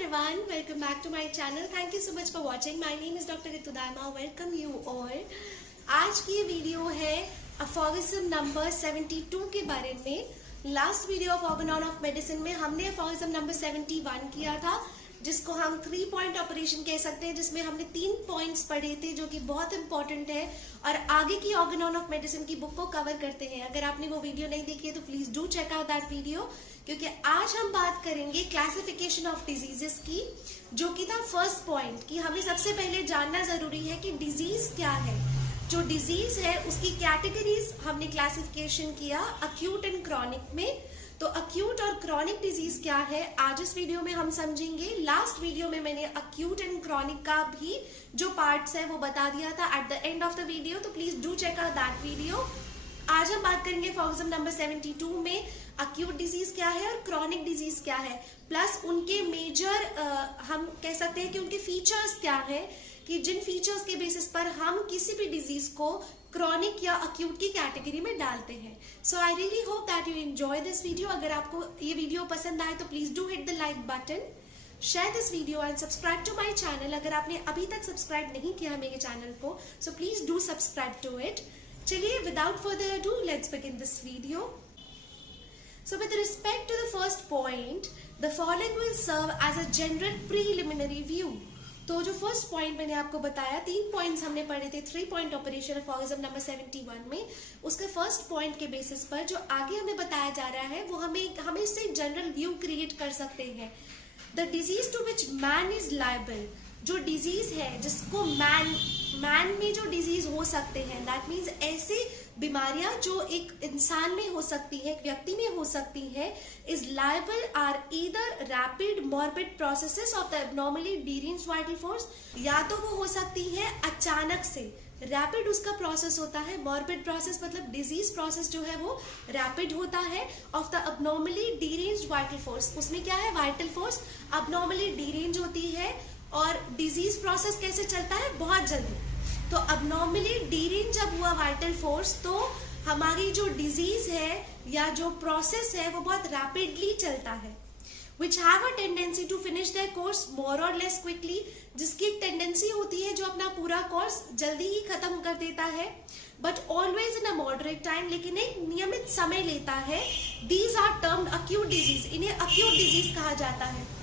everyone, welcome back to my channel. Thank you so much for watching. My name is Dr. Ritu Daima. Welcome you all. आज की ये video है अफॉरिज्म number 72 के बारे में। Last video of Organon of medicine में हमने अफॉरिज्म number 71 किया था, जिसको हम 3 पॉइंट ऑपरेशन कह सकते हैं, जिसमें हमने 3 पॉइंट्स पढ़े थे जो कि बहुत इंपॉर्टेंट है और आगे की ऑर्गेनॉन ऑफ मेडिसिन की बुक को कवर करते हैं। अगर आपने वो वीडियो नहीं देखी है तो please do check out that video, क्योंकि आज हम बात करेंगे क्लासिफिकेशन ऑफ डिजीजेस की, जो कि था फर्स्ट पॉइंट कि हमें सबसे पहले जानना जरूरी है कि डिजीज क्या है। जो डिजीज है उसकी कैटेगरीज हमने क्लासिफिकेशन किया अक्यूट एंड क्रॉनिक में। तो अक्यूट और क्रॉनिक डिजीज क्या है आज इस वीडियो में हम समझेंगे। लास्ट वीडियो में मैंने अक्यूट एंड क्रॉनिक का भी जो पार्ट्स है वो बता दिया था at the end of the video, तो please do check out that video. आज हम बात करेंगे अफॉरिज्म नंबर 72 में अक्यूट डिजीज क्या है और क्रॉनिक डिजीज क्या है, प्लस उनके मेजर हम कह सकते हैं कि उनके फीचर्स क्या है, कि जिन फीचर्स के बेसिस पर हम किसी भी डिजीज को क्रॉनिक या अक्यूट की कैटेगरी में डालते हैं। So I really hope that you enjoy this video. अगर आपको ये वीडियो पसंद आए तो please do hit the like button, share this video and subscribe to my channel. अगर आपने अभी तक सब्सक्राइब नहीं किया मेरे चैनल को, so please do subscribe to it. चलिए without further ado let's begin this video. So with respect to the first point, the following will serve as a general preliminary view. तो जो first point मैंने आपको बताया, 3 points हमने पढ़े थे, 3 point operation अफॉरिज्म number 71 में। उसके फर्स्ट पॉइंट के बेसिस पर जो आगे हमें बताया जा रहा है वो हमें इससे जनरल व्यू क्रिएट कर सकते हैं। The disease to which man is liable, जो डिजीज है जिसको मैन में जो डिजीज हो सकते हैं, दैट मीन्स ऐसे बीमारियां जो एक इंसान में हो सकती है, एक व्यक्ति में हो सकती है, is liable are either rapid morbid processes of the abnormally deranged vital force, या तो वो हो सकती है अचानक से, रैपिड उसका प्रोसेस होता है, मॉर्बिड प्रोसेस मतलब डिजीज प्रोसेस जो है वो रैपिड होता है, of the abnormally deranged vital force. उसमें क्या है, वाइटल फोर्स अबनॉर्मली डिरेंज होती है और डिजीज प्रोसेस कैसे चलता है, बहुत जल्दी। तो अबनॉर्मली डिरेंज जब हुआ वाइटल फोर्स, तो हमारी जो डिजीज है या जो प्रोसेस है वो बहुत रैपिडली चलता है। Which have a tendency to finish their course more or less quickly, जिसकी एक टेंडेंसी होती है जो अपना पूरा कोर्स जल्दी ही खत्म कर देता है, but always in a moderate time, लेकिन एक नियमित समय लेता है। These are termed acute disease, इन्हें अक्यूट डिजीज कहा जाता है।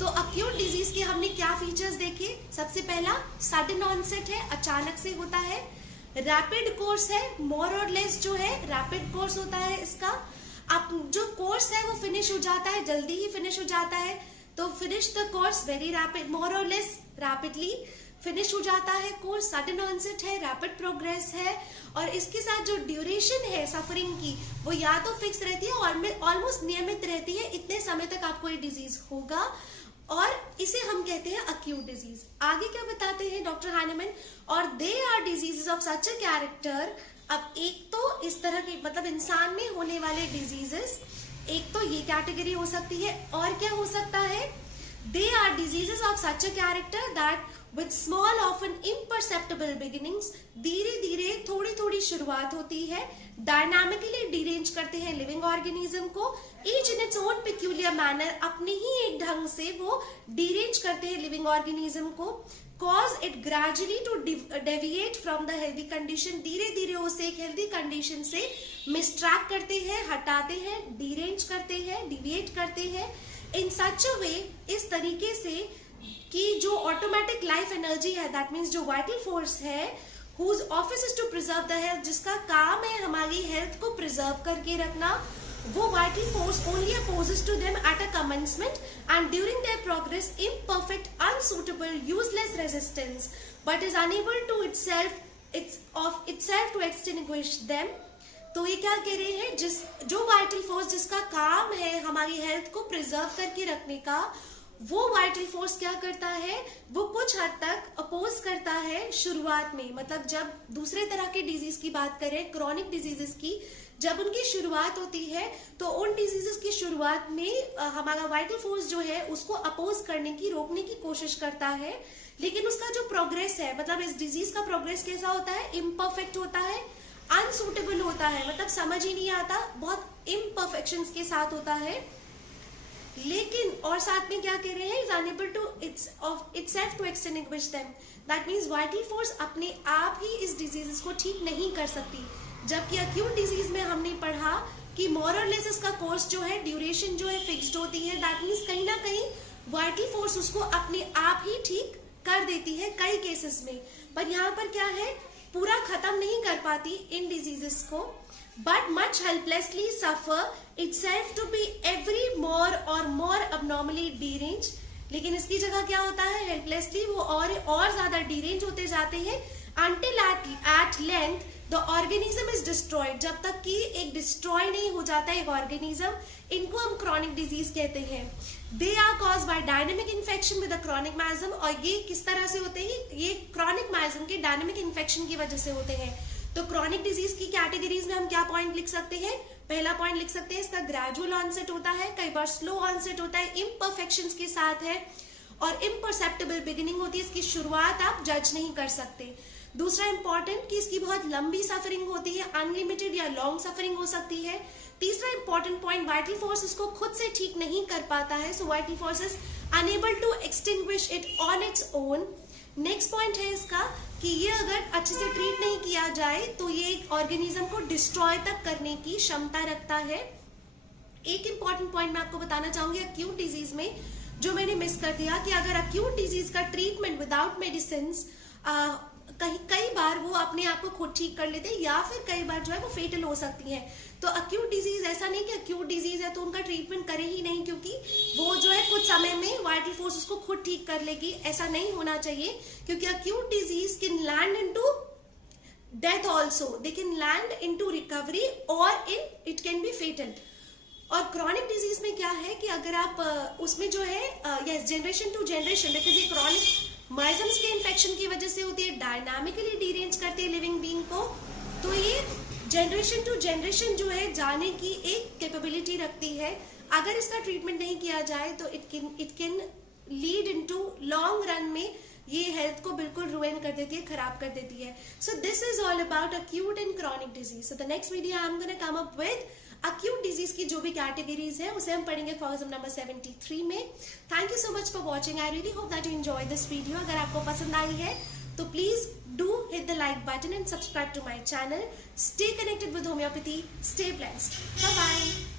तो अक्यूट डिजीज के हमने क्या फीचर्स देखे, सबसे पहला सडन ऑनसेट है, अचानक से होता है, रैपिड कोर्स है, मोर और लेस जो है रैपिड कोर्स होता है इसका। अब जो कोर्स है वो फिनिश हो जाता है, जल्दी ही फिनिश हो जाता है, तो finish the course very rapid, more or less rapidly finish हो जाता है कोर्स, सडन ऑनसेट है, रैपिड प्रोग्रेस है, और इसके साथ जो ड्यूरेशन है सफरिंग की वो या तो फिक्स रहती है और ऑलमोस्ट नियमित रहती है, इतने समय तक आपको ये डिजीज होगा, और इसे हम कहते हैं अक्यूट डिजीज। आगे क्या बताते हैं डॉक्टर हैनेमन, और they are diseases of such a character. अब एक तो इस तरह की मतलब इंसान में होने वाले डिजीजेस, एक तो ये कैटेगरी हो सकती है, और क्या हो सकता है, they are diseases of such a character that with small often imperceptible beginnings, धीरे धीरे थोड़ी थोड़ी शुरुआत होती है, डायनामिकली डिरेंज करते हैं लिविंग ऑर्गेनिज्म को, each in its own peculiar manner, अपने ही एक ढंग से वो डिरेंज करते हैं लिविंग ऑर्गेनिज्म को, cause it gradually to deviate from the healthy condition, धीरे धीरे उसे एक हेल्दी कंडीशन से मिसट्रैक करते हैं, हटाते हैं, डिरेंज करते हैं, डिविएट करते हैं, इन सच अ वे, इस तरीके से कि जो ऑटोमेटिक लाइफ एनर्जी है, दैट मीन्स जो वाइटल फोर्स है, whose office is to preserve the health, जिसका काम है हमारी हेल्थ को प्रिजर्व करके रखना, वो vital force only opposes to them at a commencement and during their progress imperfect, unsuitable, useless resistance, but is unable to itself to extinguish them। तो ये क्या कह रहे हैं, जो वाइटल फोर्स जिसका काम है हमारी हेल्थ को प्रिजर्व करके रखने का, वो वाइटल फोर्स क्या करता है, वो कुछ हद तक अपोज करता है शुरुआत में। मतलब जब दूसरे तरह के डिजीज की बात करें, क्रॉनिक डिजीजेस की, जब उनकी शुरुआत होती है तो उन डिजीजेस की शुरुआत में हमारा वाइटल फोर्स जो है उसको अपोज करने की, रोकने की कोशिश करता है, लेकिन उसका जो प्रोग्रेस है, मतलब इस डिजीज का प्रोग्रेस कैसा होता है, इम्परफेक्ट होता है, अनसूटेबल होता है, मतलब समझ ही नहीं आता, बहुत इम्परफेक्शंस के साथ होता है। लेकिन और साथ में क्या कह रहे हैं, is unable to itself to extinguish them. That means vital force अपने आप ही इस डिजीजेस को ठीक नहीं कर सकती। जबकि अक्यूट डिजीज में हमने पढ़ा कि मोर और लेस इसका कोर्स जो है, ड्यूरेशन जो है फिक्स्ड होती है। दैट मींस कहीं ना कहीं वाइटल फोर्स उसको अपने आप ही ठीक कर देती है कई केसेस में, पर यहाँ पर क्या है, पूरा खत्म नहीं कर पाती इन डिजीजेस को, but much helplessly suffer itself to be every more or more abnormally deranged। लेकिन इसकी जगह क्या होता है, हेल्पलेसली वो और ज्यादा डिरेंज होते जाते हैं until at length the organism is destroyed। जब तक कि एक डिस्ट्रॉय नहीं हो जाता एक ऑर्गेनिज्म, इनको हम क्रॉनिक डिजीज कहते हैं। They are cause by dynamic infection with chronic miasm. और ये किस तरह से होते हैं, ये क्रॉनिक माइजम के डायनेमिक इन्फेक्शन की वजह से होते हैं। तो क्रॉनिक डिजीज की कैटेगरीज में हम क्या पॉइंट लिख सकते हैं, पहला पॉइंट लिख सकते हैं इसका ग्रेजुअल ऑनसेट होता है, कई बार स्लो ऑनसेट होता है, इम्परफेक्शंस के साथ है, और इम्परसेप्टेबल बिगिनिंग होती है, इसकी शुरुआत आप जज नहीं कर सकते। दूसरा इंपॉर्टेंट कि इसकी बहुत लंबी सफरिंग होती है, अनलिमिटेड या लॉन्ग सफरिंग हो सकती है। तीसरा इंपॉर्टेंट पॉइंट, वाइटल फोर्स इसको खुद से ठीक नहीं कर पाता है, so vital force is unable to extinguish it on its own. Next point है इसका कि ये अगर अच्छे से ट्रीट नहीं किया जाए तो ये एक ऑर्गेनिज्म को डिस्ट्रॉय तक करने की क्षमता रखता है। एक इंपॉर्टेंट पॉइंट मैं आपको बताना चाहूंगी अक्यूट डिजीज में, जो मैंने मिस कर दिया, कि अगर अक्यूट डिजीज का ट्रीटमेंट विदाउट मेडिसिन कई बार वो अपने आप को खुद ठीक कर लेते हैं, या फिर कई बार जो है वो फेटल हो सकती है। तो अक्यूट डिजीज, ऐसा नहीं कि अक्यूट डिजीज है तो उनका ट्रीटमेंट करे ही नहीं, क्योंकि वो जो है कुछ समय में वाइटल फोर्स उसको खुद ठीक कर लेगी, ऐसा नहीं होना चाहिए। क्योंकि acute disease can land into death also, they can land into recovery और इट कैन बी फेटल। और क्रॉनिक डिजीज में क्या है कि अगर आप उसमें जो है yes generation to generation, because ये क्रॉनिक माइजम्स के इन्फेक्शन की वजह से होती है, डायनामिकली डिरेंज करते हैं लिविंग बीइंग को, तो ये जनरेशन टू जनरेशन जो है जाने की एक कैपेबिलिटी रखती है। अगर इसका ट्रीटमेंट नहीं किया जाए तो it can lead into long run में ये हेल्थ को बिल्कुल रुइन कर देती है, खराब कर देती है। So this is all about acute and chronic disease. So the next video I am gonna come up with acute disease की जो भी कैटेगरीज है उसे हम पढ़ेंगे फॉर्म नंबर 73 में। Thank you so much for watching. I really hope that you enjoy this video. अगर आपको पसंद आई है तो please do hit the like button and subscribe to my channel. Stay connected with homeopathy. Stay blessed. Bye bye.